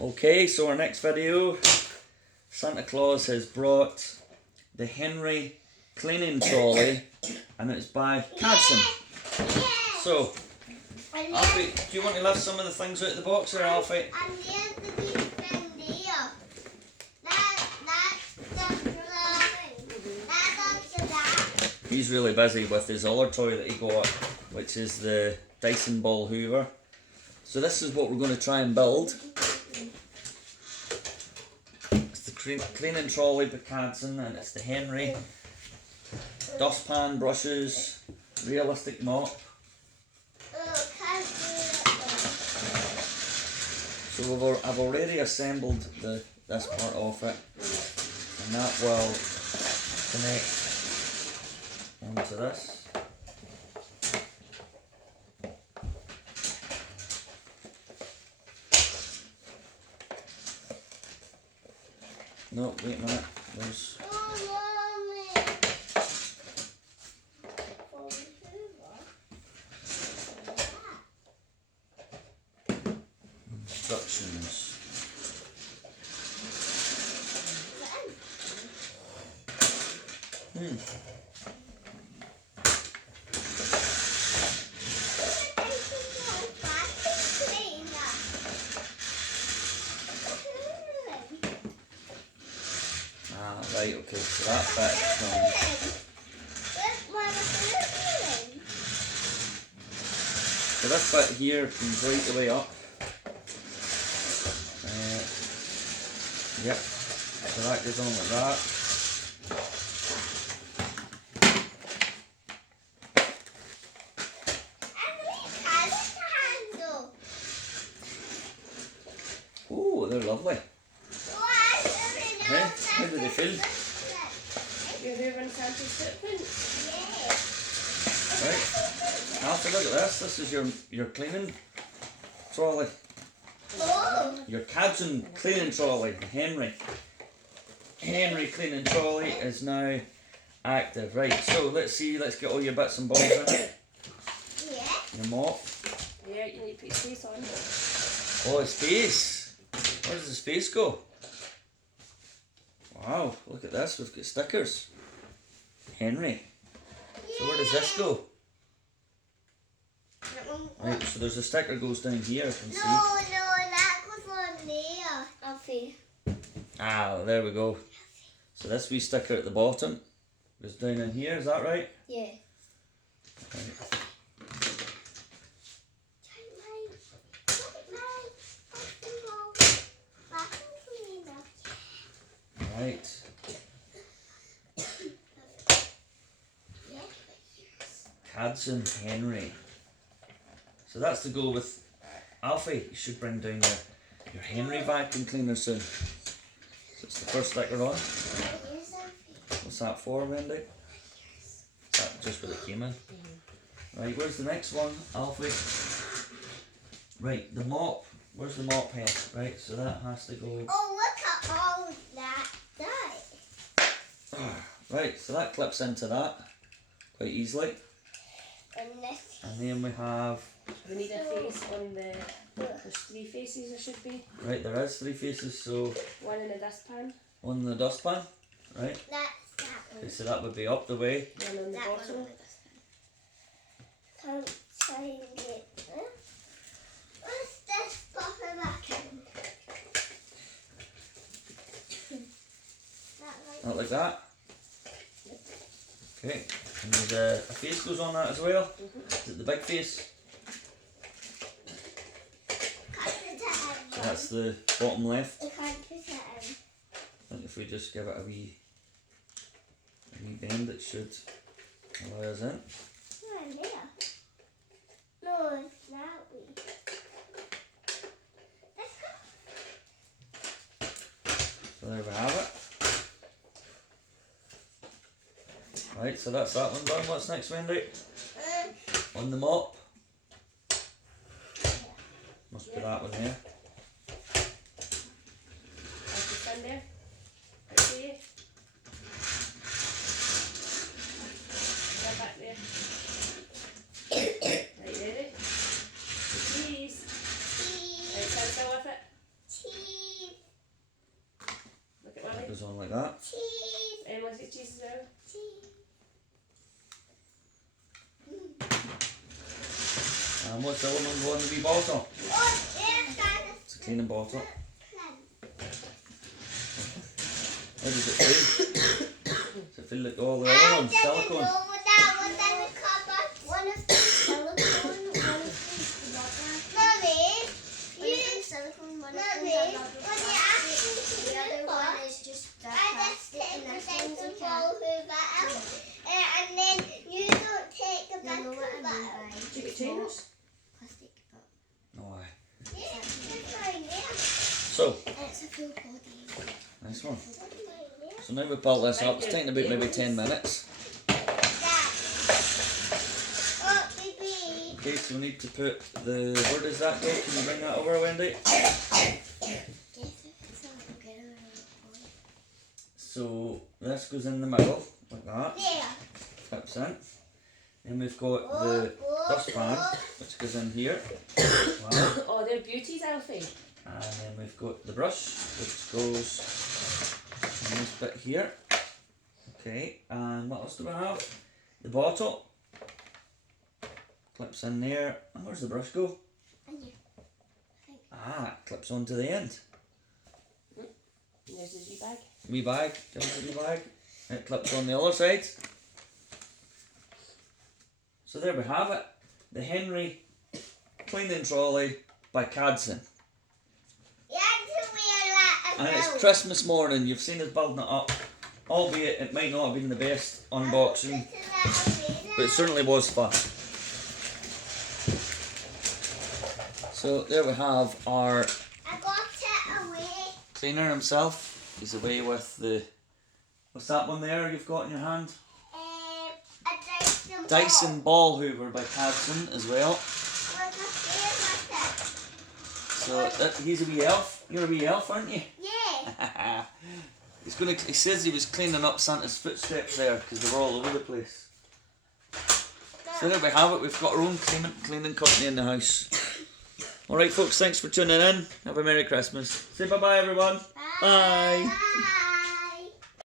Okay, so our next video, Santa Claus has brought the Henry Cleaning Trolley and it's by Cadson. So, Alfie, do you want to lift some of the things out of the box there, Alfie? And there's the big thing there. That. He's really busy with his other toy that he got, which is the Dyson ball hoover. So this is what we're going to try and build. It's the cleaning trolley by Cadson, and it's the Henry dustpan, brushes, realistic mop. So I've already assembled this part of it, and that will connect onto this. No, wait a minute. There's instructions. Right, okay, so that bit comes. So this bit here comes right the way up. Yep, so that goes on like that. Oh, they're lovely. Hey, how do they feel? You're moving Santa's footprint? Right, Alfie, look at this. This is your cleaning trolley. Oh. Your Cadson cleaning trolley, the Henry cleaning trolley is now active. Right, so let's get all your bits and bobs in it. Yeah. Your mop. Yeah, you need to put space on. Oh, his face. Where does his face go? Wow, look at this. We've got stickers. Henry. So where does this go? Right, so there's a sticker goes down here, I can see. No, that goes on there. Alfie. Ah, there we go. So this wee sticker at the bottom goes down in here, is that right? Yeah. Right. Right. Cadson Henry. So that's to go with Alfie. You should bring down your Henry vacuum cleaner soon. So it's the first sticker on. What's that for, Wendy? Is that just what it came in? Right, where's the next one, Alfie? Right, the mop. Where's the mop head? Right, so that has to go. Oh, look at all that. Right, so that clips into that quite easily. And this. And then we have. We need a face on there's 3 faces there should be. Right, there is 3 faces, so. One in the dustpan. One in the dustpan, right? That's that one. Okay, so that would be up the way. One on the That bottom. one. Can't find it. Huh? What's this buffer vacuum? Not like that. Okay, and there's a face goes on that as well. Is it the big face? So that's the bottom left. I can't put it in. I think if we just give it a wee bend, it should allow us in. No, in there. No, it's that way. Let's go. So there we have it. Right, so that's that one done. What's next, Wendy? On the mop. Must be that one here. I'll just stand there. Okay. Go back there. Right, ready? Cheese. Right, stand still with it. Cheese. goes on like that. Cheese. And what's it cheese as well? Cheese. And what's the other one going in the wee bottle? Oh, there's that. It's a cleaning bottle. Plant. How does it feel? Does it feel like all the I other ones? didn't Silicone? know that was in the cupboard. One of the silicone, one of the rubber. Mummy, you silicone, one of them The other one is just the plastic and this one's a ball hoover out. And then you don't take the back hoover out. Do you get changed? Plastic, but No way. yeah, it's mine, yeah. So, It's a full body. nice one. It's mine, yeah. So now we built this up. It's taking about maybe 10 minutes. Oh, baby. Okay, so we need to put the, where does that go? Can you bring that over, Wendy? So this goes in the middle, like that, There. clips in. Then we've got the dustpan, which goes in here. Wow. Oh, they're beauties, Alfie. And then we've got the brush, which goes in this bit here. Okay, and what else do we have? The bottle. Clips in there. And where's the brush go? And you. Ah, it clips onto the end. There's the G-bag. Wee bag, give us a wee bag. It clips on the other side. So there we have it. The Henry Cleaning Trolley by Cadson. You have to wear that as And it's well. Christmas morning. You've seen us building it up. Albeit it might not have been the best unboxing, but it certainly was fun. So there we have our I got it away. cleaner himself. He's away with the, what's that one there you've got in your hand? A Dyson ball. Dyson Ball Hoover by Cadson as well. Like a fair So he's a wee elf. You're a wee elf, aren't you? Yeah. He says he was cleaning up Santa's footsteps there because they were all over the place. So there we have it. We've got our own cleaning company in the house. Alright folks, thanks for tuning in. Have a Merry Christmas. Say bye bye everyone. Bye. Bye.